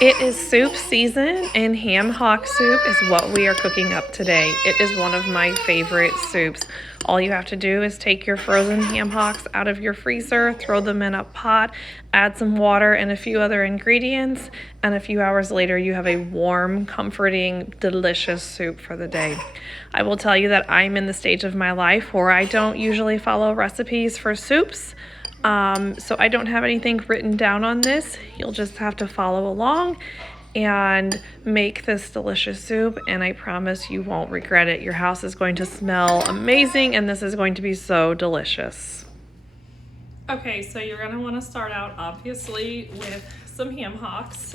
It is soup season, and ham hock soup is what we are cooking up today. It is one of my favorite soups. All you have to do is take your frozen ham hocks out of your freezer, throw them in a pot, add some water and a few other ingredients, and a few hours later you have a warm, comforting, delicious soup for the day. I will tell you that I'm in the stage of my life where I don't usually follow recipes for soups. So I don't have anything written down on this. You'll just have to follow along and make this delicious soup, and I promise you won't regret it. Your house is going to smell amazing, and this is going to be so delicious. Okay, so you're gonna wanna start out obviously with some ham hocks.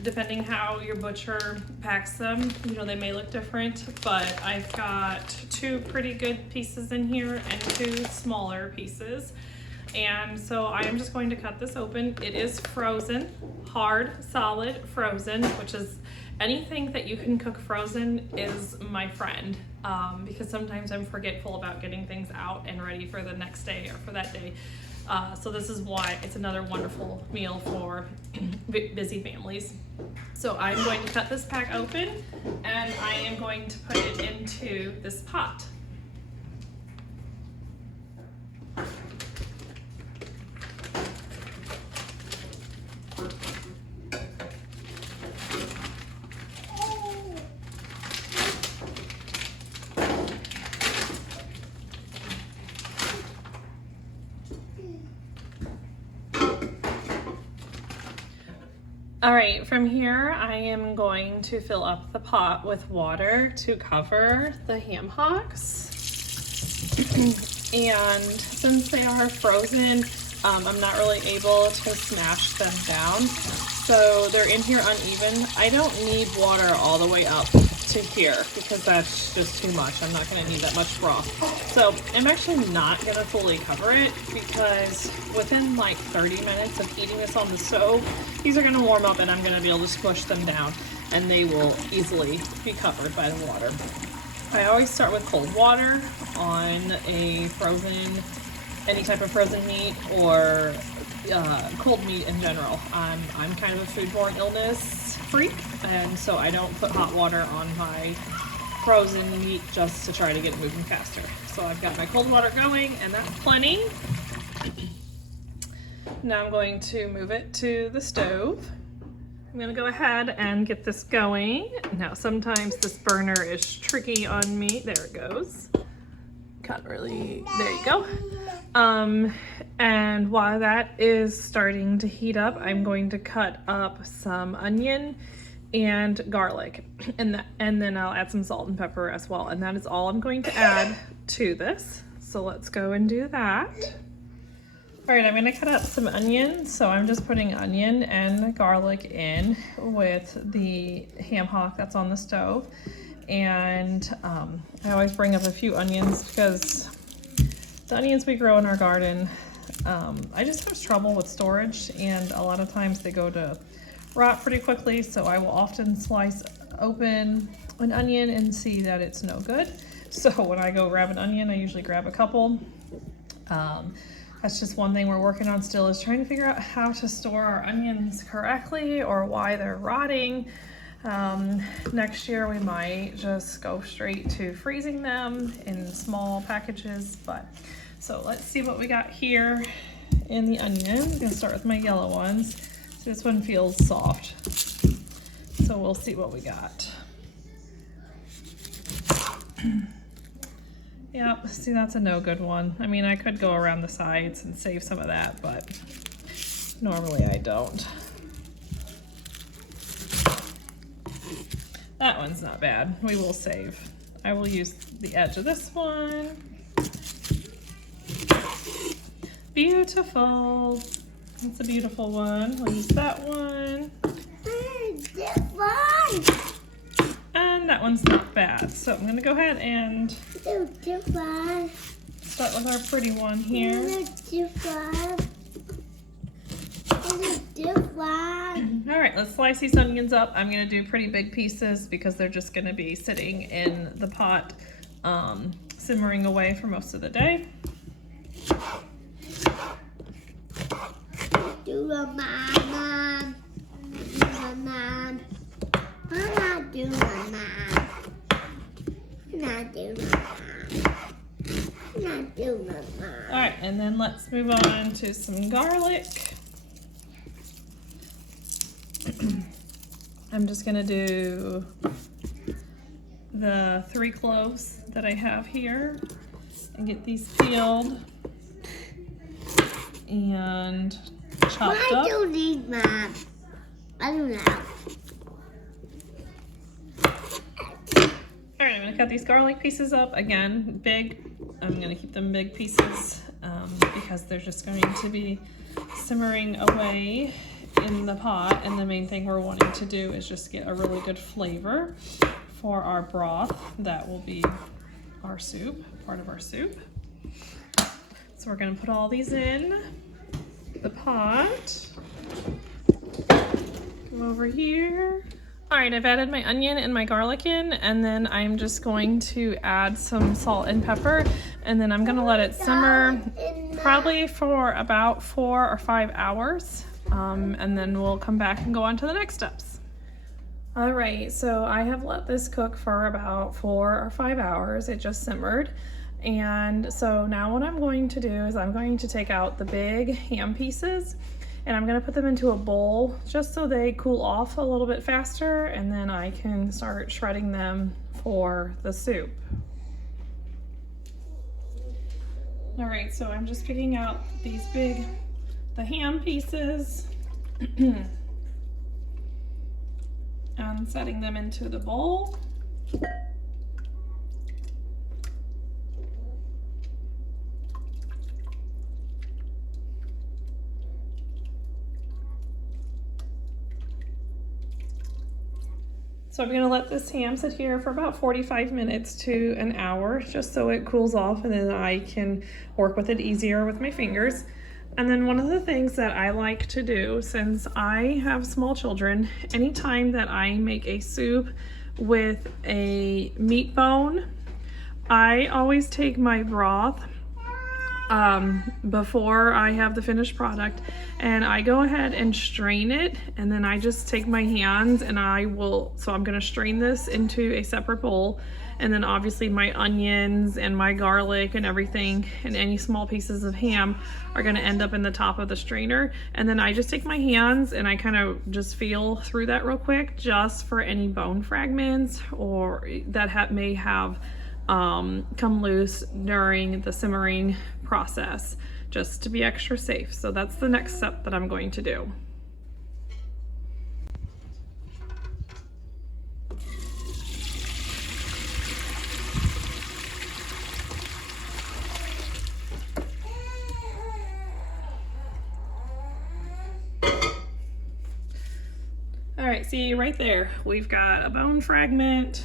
Depending how your butcher packs them, you know, they may look different, but I've got 2 pretty good pieces in here and 2 smaller pieces. And so I am just going to cut this open. It is frozen, hard, solid, frozen, which is anything that you can cook frozen is my friend, because sometimes I'm forgetful about getting things out and ready for the next day or for that day. So this is why it's another wonderful meal for busy families. So I'm going to cut this pack open, and I am going to put it into this pot. All right, from here I am going to fill up the pot with water to cover the ham hocks. And since they are frozen, I'm not really able to smash them down. So they're in here uneven. I don't need water all the way up to here because that's just too much. I'm not gonna need that much broth. So I'm actually not gonna fully cover it because within like 30 minutes of heating this on the stove, these are gonna warm up and I'm gonna be able to squish them down and they will easily be covered by the water. I always start with cold water on a frozen, any type of frozen meat or cold meat in general. I'm kind of a foodborne illness freak, and so I don't put hot water on my frozen meat just to try to get it moving faster. So I've got my cold water going, and that's plenty. Now I'm going to move it to the stove. I'm gonna go ahead and get this going. Now sometimes this burner is tricky on me. There it goes. Can't really, there you go. And while that is starting to heat up, I'm going to cut up some onion and garlic, and then I'll add some salt and pepper as well. And that is all I'm going to add to this. So let's go and do that. All right, I'm gonna cut up some onion. So I'm just putting onion and garlic in with the ham hock that's on the stove. And I always bring up a few onions because the onions we grow in our garden, I just have trouble with storage, and a lot of times they go to rot pretty quickly, so I will often slice open an onion and see that it's no good. So when I go grab an onion, I usually grab a couple. That's just one thing we're working on still, is trying to figure out how to store our onions correctly or why they're rotting. Next year we might just go straight to freezing them in small packages, but so let's see what we got here in the onion. I'm gonna start with my yellow ones. So this one feels soft, so we'll see what we got. Yep, see, that's a no good one. I mean, I could go around the sides and save some of that, but normally I don't. That one's not bad. We will save. I will use the edge of this one. Beautiful. That's a beautiful one. We'll use that one. And that one's not bad. So I'm gonna go ahead and start with our pretty one here. All right, let's slice these onions up. I'm gonna do pretty big pieces because they're just gonna be sitting in the pot, simmering away for most of the day. do, Mama. Not do, Mama. Not do, Mama. All right, and then let's move on to some garlic. I'm just gonna do the 3 cloves that I have here and get these peeled and chopped up. Why do these, Mom? I don't know. All right, I'm gonna cut these garlic pieces up. Again, big. I'm gonna keep them big pieces because they're just going to be simmering away in the pot. And the main thing we're wanting to do is just get a really good flavor for our broth. That will be our soup, part of our soup. So we're gonna put all these in the pot. Come over here. All right, I've added my onion and my garlic in, and then I'm just going to add some salt and pepper, and then I'm gonna let it simmer probably for about 4 or 5 hours, and then we'll come back and go on to the next steps. All right, so I have let this cook for about 4 or 5 hours. It just simmered. And so now what I'm going to do is I'm going to take out the big ham pieces, and I'm gonna put them into a bowl just so they cool off a little bit faster, and then I can start shredding them for the soup. All right, so I'm just picking out the ham pieces and setting them into the bowl. So I'm gonna let this ham sit here for about 45 minutes to an hour, just so it cools off, and then I can work with it easier with my fingers. And then one of the things that I like to do, since I have small children, anytime that I make a soup with a meat bone, I always take my broth before I have the finished product, and I go ahead and strain it, and then I just take my hands and so I'm gonna strain this into a separate bowl, and then obviously my onions and my garlic and everything and any small pieces of ham are gonna end up in the top of the strainer, and then I just take my hands and I kind of just feel through that real quick just for any bone fragments or that may have come loose during the simmering process, just to be extra safe. So that's the next step that I'm going to do. All right, see right there, we've got a bone fragment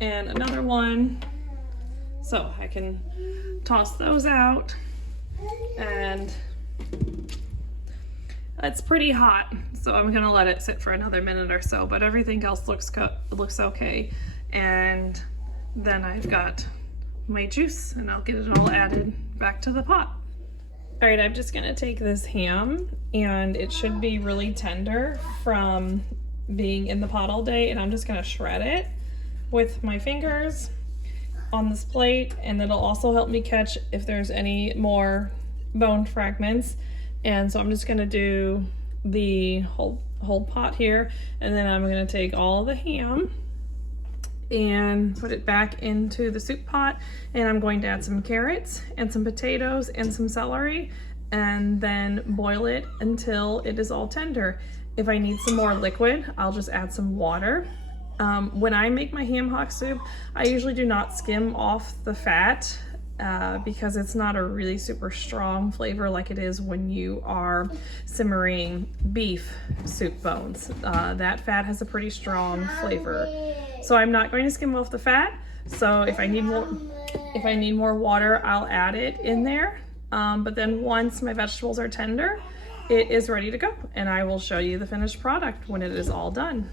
and another one. So I can toss those out, and it's pretty hot, so I'm gonna let it sit for another minute or so, but everything else looks okay. And then I've got my juice, and I'll get it all added back to the pot. All right, I'm just gonna take this ham, and it should be really tender from being in the pot all day, and I'm just gonna shred it with my fingers on this plate, and it'll also help me catch if there's any more bone fragments. And so I'm just gonna do the whole pot here, and then I'm gonna take all the ham and put it back into the soup pot, and I'm going to add some carrots and some potatoes and some celery, and then boil it until it is all tender. If I need some more liquid, I'll just add some water. When I make my ham hock soup, I usually do not skim off the fat because it's not a really super strong flavor like it is when you are simmering beef soup bones. That fat has a pretty strong flavor. So I'm not going to skim off the fat. So if I need more water, I'll add it in there. But then once my vegetables are tender, it is ready to go, and I will show you the finished product when it is all done.